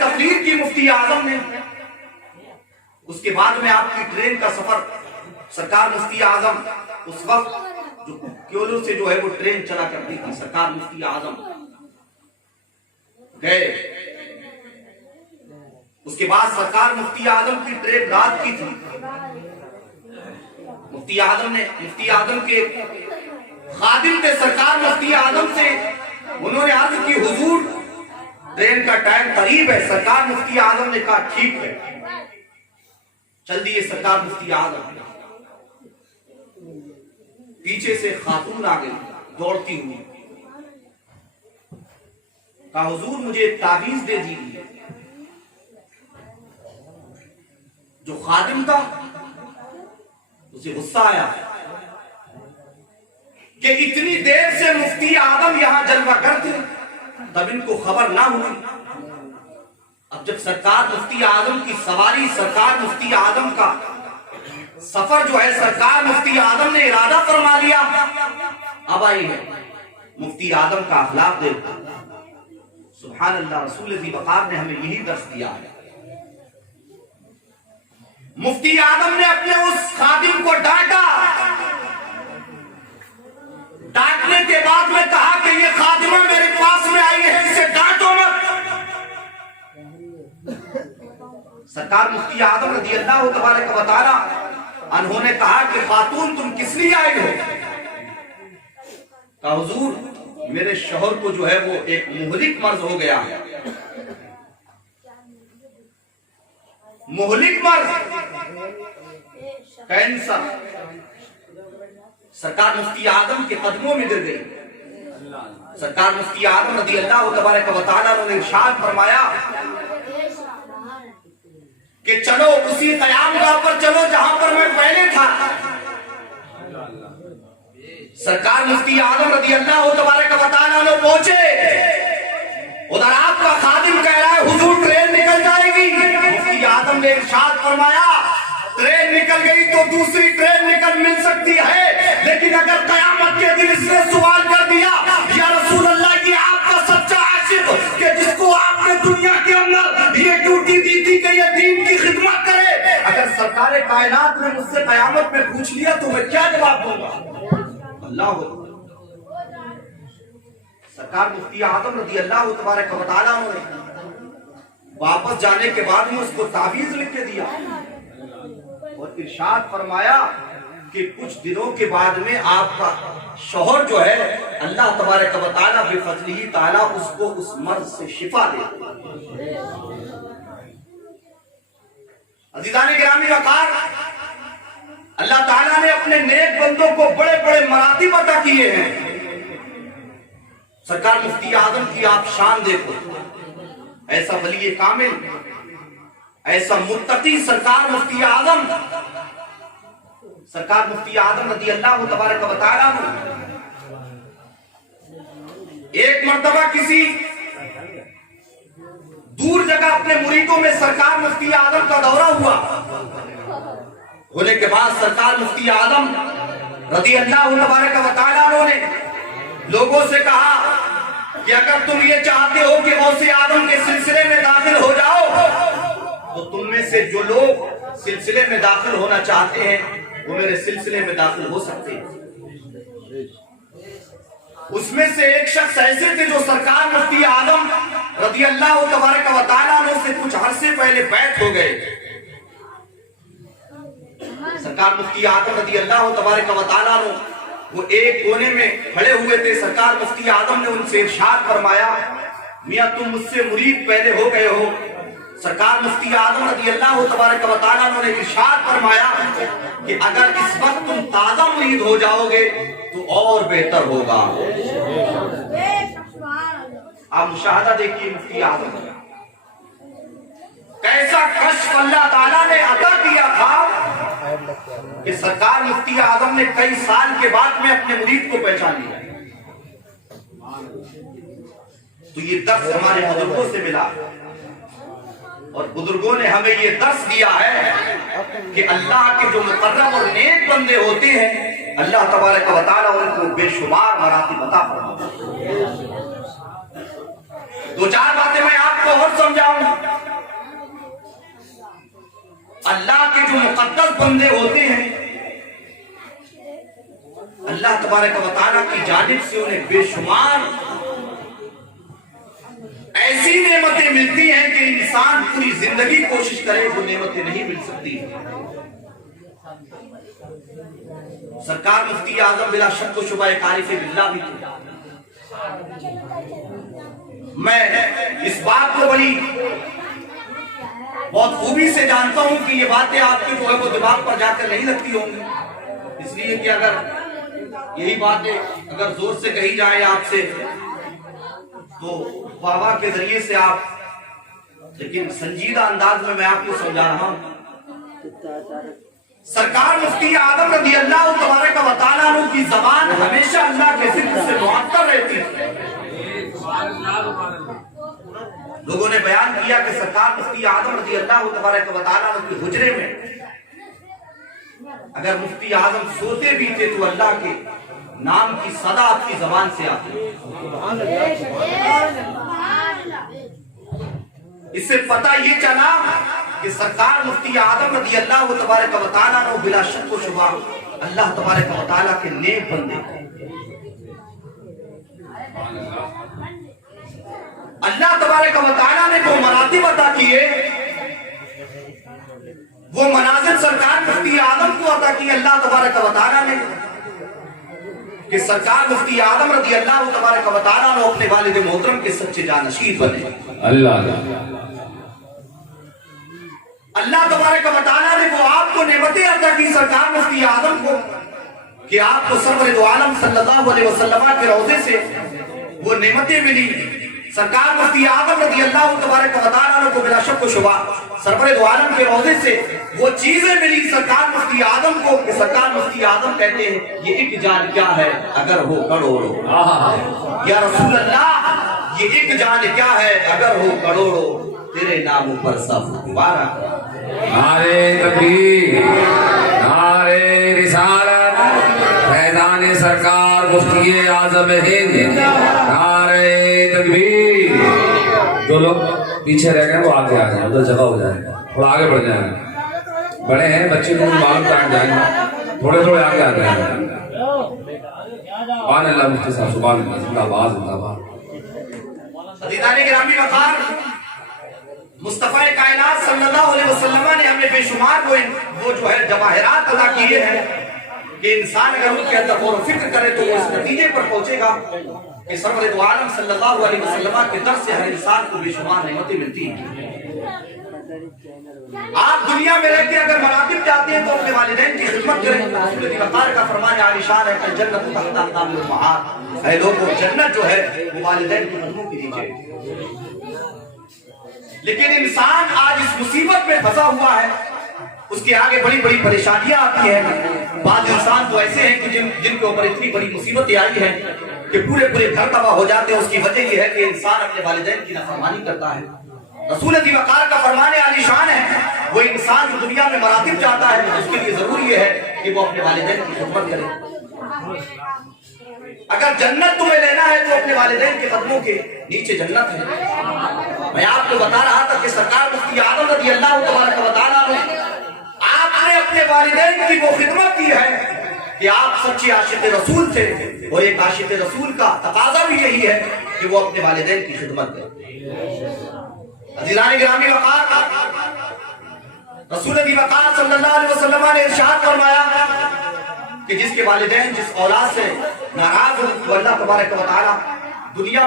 تقریر کی مفتی اعظم نے. اس کے بعد میں آپ کی ٹرین کا سفر سرکار مفتی اعظم اس وقت جو کیولو سے جو ہے وہ ٹرین چلا کرتی تھی, سرکار مفتی اعظم گئے. اس کے بعد سرکار مفتی اعظم کی ٹرین رات کی تھی. مفتی اعظم کے خادم تھے سرکار مفتی اعظم سے, انہوں نے عرض کی حضور ٹرین کا ٹائم قریب ہے. سرکار مفتی اعظم نے کہا ٹھیک ہے. چل دیے سرکار مفتی اعظم. پیچھے سے خاتون آ گئی دوڑتی ہوئی, کہا حضور مجھے ایک تعویذ دے دیجیے. جو خادم تھا اسے غصہ آیا کہ اتنی دیر سے مفتی اعظم یہاں جلوہ گر تھے, تب ان کو خبر نہ ہوئی. اب جب سرکار مفتی اعظم کی سواری, سرکار مفتی اعظم کا سفر جو ہے سرکار مفتی اعظم نے ارادہ فرما لیا, اب آئی ہے مفتی اعظم کا اخلاق دیکھو. سبحان اللہ, رسول ذی وقار نے ہمیں یہی درس دیا ہے. مفتی اعظم نے اپنے اس خادم کو ڈانٹا. ڈانٹنے کے بعد میں کہا کہ یہ خادمہ میرے پاس میں آئی ہے, اسے ڈانٹو مت. سرکار مفتی اعظم رضی اللہ تبارک و تعالی انہوں نے کہا کہ خاتون تم کس لیے آئی ہو؟ کہا حضور میرے شوہر کو جو ہے وہ ایک مہلک مرض ہو گیا ہے. مہلک مرض, کینسر. سرکار مفتی اعظم کے قدموں میں گر گئی. سرکار مفتی اعظم رضی اللہ تبارک و تعالیٰ نے ارشاد فرمایا کہ چلو اسی قیامگاہ پر چلو جہاں پر میں پہلے تھا. سرکار مفتی اعظم رضی اللہ تبارک و تعالیٰ نے پہنچے, ادھر آپ کا خادم کہہ رہا ہے حضور ٹرین نکل جائے گی. مفتی اعظم نے ارشاد فرمایا ٹرین نکل گئی تو دوسری ٹرین نکل مل سکتی ہے, لیکن اگر قیامت کے دن اس نے سوال کر دیا یا رسول اللہ یہ آپ کا سچا عاشق کہ جس کو آپ نے دنیا کے اندر یہ ڈیوٹی دی تھی کہ یہ دین کی خدمت کرے, اگر سرکار کائنات نے مجھ سے قیامت میں پوچھ لیا تو میں کیا جواب دوں گا؟ اللہ سرکار مفتی اعظم رضی اللہ تبارک و تعالیٰ نے واپس جانے کے بعد میں اس کو تعویذ لکھ کے دیا اور ارشاد فرمایا کہ کچھ دنوں کے بعد میں آپ کا شوہر جو ہے اللہ تبارک و تعالیٰ بفضلہ تعالیٰ اس کو اس مرض سے شفا دے. عزیزان گرامی وقار, اللہ تعالیٰ نے اپنے نیک بندوں کو بڑے بڑے مراتب عطا کیے ہیں. سرکار مفتی اعظم کی آپ شان دیکھو, ایسا ولی کامل, ایسا متقی سرکار مفتی اعظم, سرکار مفتی اعظم رضی اللہ تبارک و تعالیٰ نے ایک مرتبہ کسی دور جگہ اپنے مریدوں میں سرکار مفتی اعظم کا دورہ ہوا. ہونے کے بعد سرکار مفتی اعظم رضی اللہ تبارک و تعالیٰ نے لوگوں سے کہا کہ اگر تم یہ چاہتے ہو کہ غوث اعظم کے سلسلے میں داخل ہو جاؤ تو تم میں سے جو لوگ سلسلے میں داخل ہونا چاہتے ہیں وہ میرے سلسلے میں داخل ہو سکتے ہیں. اس میں سے ایک شخص ایسے تھے جو سرکار مفتی اعظم رضی اللہ تبارک و تعالیٰ عنہ سے کچھ عرصے پہلے بیعت ہو گئے. سرکار مفتی اعظم رضی اللہ تبارک و تعالیٰ عنہ وہ ایک کونے میں کھڑے ہوئے تھے. سرکار مفتی اعظم نے ان سے ارشاد فرمایا میاں تم مجھ سے مرید پہلے ہو گئے ہو. سرکار مفتی اعظم رضی اللہ تبارک و تعالیٰ نے ارشاد فرمایا کہ اگر اس وقت تم تازہ مرید ہو جاؤ گے تو اور بہتر ہوگا. آپ مشاہدہ دیکھیے مفتی اعظم کیسا کشف اللہ تعالیٰ نے عطا کیا تھا کہ سرکار مفتی اعظم نے کئی سال کے بعد میں اپنے مرید کو پہچان لیا. تو یہ درس ہمارے بزرگوں سے ملا اور بزرگوں نے ہمیں یہ درس دیا ہے کہ اللہ کے جو مقرب اور نیک بندے ہوتے ہیں اللہ تبارک و تعالیٰ ان کو بے شمار مراتب عطا فرماتا ہے. دو چار باتیں میں آپ کو اور سمجھاؤں. اللہ کے جو مقدس بندے ہوتے ہیں اللہ تبارک و تعالیٰ کی جانب سے انہیں بے شمار ایسی نعمتیں ملتی ہیں کہ انسان پوری زندگی کوشش کرے وہ نعمتیں نہیں مل سکتی. سرکار مفتی اعظم بلا شک و شبہ عارف باللہ بھی تھے. میں اس بات کو بڑی بہت خوبی سے جانتا ہوں کہ یہ باتیں آپ کے جو ہے وہ دماغ پر جا کر نہیں لگتی ہوں گی, اس لیے کہ اگر یہی باتیں اگر زور سے کہی جائے آپ سے تو بابا کے ذریعے سے آپ, لیکن سنجیدہ انداز میں آپ کو سمجھا رہا ہوں. سرکار مفتی اعظم رضی اللہ تبارک و تعالیٰ عنہ کی زبان ہمیشہ اللہ کے ذکر سے معطر رہتی تھی. لوگوں نے بیان کیا کہ سرکار مفتی اعظم رضی اللہ تبارک و تعالیٰ عنہ کے حجرے میں اگر مفتی اعظم سوتے بھی تھے تو اللہ کے نام کی صدا آپ کی زبان سے آتی. اس سے پتہ یہ چلا کہ سرکار مفتی اعظم رضی اللہ تبارک و تعالیٰ عنہ بلا شک و شبہ اللہ تبارک و تعالیٰ کے نیک بندے. اللہ تبارک و تعالیٰ نے وہ مراتب عطا کیے, وہ منازل سرکار مفتی اعظم کو عطا کی اللہ تبارک و تعالیٰ نے کہ سرکار مفتی اعظم رضی اللہ تبارک و تعالیٰ نے اپنے والد محترم کے سچے جانشین بنے. اللہ تبارک و تعالیٰ نے وہ آپ کو نعمتیں عطا کی سرکار مفتی اعظم کو کہ آپ کو سرور دو عالم صلی اللہ علیہ وسلم کے روضے سے وہ نعمتیں ملی. سرکار مفتی اعظم رضی اللہ تبارک و تعالیٰ کو بلا شک و شبہ سرور دو عالم کے روضے سے وہ چیزیں ملی سرکار مفتی اعظم کو کہ سرکار مفتی اعظم کہتے ہیں یہ ایک جان کیا ہے اگر ہو کروڑوں. یا رسول اللہ یہ ایک جان کیا ہے اگر ہو کروڑوں, تیرے نام پر سب دوبارہ. نعرے تکبیر, نعرے رسالت, فیضان سرکار مفتی اعظم ہند, نعرے تکبیر. جو لوگ پیچھے رہ گئے وہ آگے آ جائیں, ادھر جگہ ہو جائے, تھوڑا آگے بڑھ جائیں. بڑے ہیں بچے کو معلوم ٹائم جائیں گے, تھوڑے تھوڑے آگے آ جائیں. سبحان اللہ مفتی صاحب, سبحان اللہ, زندہ باد زندہ باد. عزیزان گرامی وقار, مصطفیٰ کائنات صلی اللہ علیہ وسلم نے ہمیں بے شمار وہ جو ہے جواہرات عطا کیے ہیں کہ انسان اگر ان کے اندر غور و فکر کرے تو وہ اس نتیجے پر پہنچے گا کہ سرور دو عالم صلی اللہ علیہ وسلم کے در سے ہر انسان کو بے شمار نعمتیں ملتی ہیں. آپ دنیا میں رہ کے اگر مراتب چاہتے ہیں تو اپنے والدین کی خدمت کریں. رسول دی وقار کا فرمان عالیشان ہے کہ جنت تحت اقدام الامہات, اے لوگوں جنت جو ہے وہ والدین کے قدموں کے نیچے. لیکن انسان آج اس مصیبت میں پھنسا ہوا ہے, اس کے آگے بڑی بڑی پریشانیاں آتی ہیں. بعض انسان تو ایسے ہیں کہ جن کے اوپر اتنی بڑی مصیبتیں آئی ہیں کہ پورے گھر تباہ ہو جاتے ہیں. اس کی وجہ یہ ہے کہ انسان اپنے والدین کی نافرمانی کرتا ہے. رسول دی وقار کا فرمان عالی شان ہے وہ انسان جو دنیا میں مراتب چاہتا ہے اس کے لیے ضروری یہ ہے کہ وہ اپنے والدین کی خدمت کرے. اگر جنت تمہیں لینا ہے تو اپنے والدین کے قدموں کے نیچے جنت ہے. میں آپ کو بتا رہا تھا کہ سرکار مفتی اعظم رضی اللہ تبارک و تعالیٰ عنہ آپ نے اپنے والدین کی وہ خدمت کی ہے کہ آپ سچے عاشق رسول تھے, اور ایک عاشق رسول کا تقاضا بھی یہی ہے کہ وہ اپنے والدین کی خدمت کرے. عزیزان گرامی وقار, رسول دی وقار صلی اللہ علیہ وسلم نے ارشاد فرمایا کہ جس کے والدین جس اولاد سے ناراض ہو تو اللہ تبارک و تعالیٰ دنیا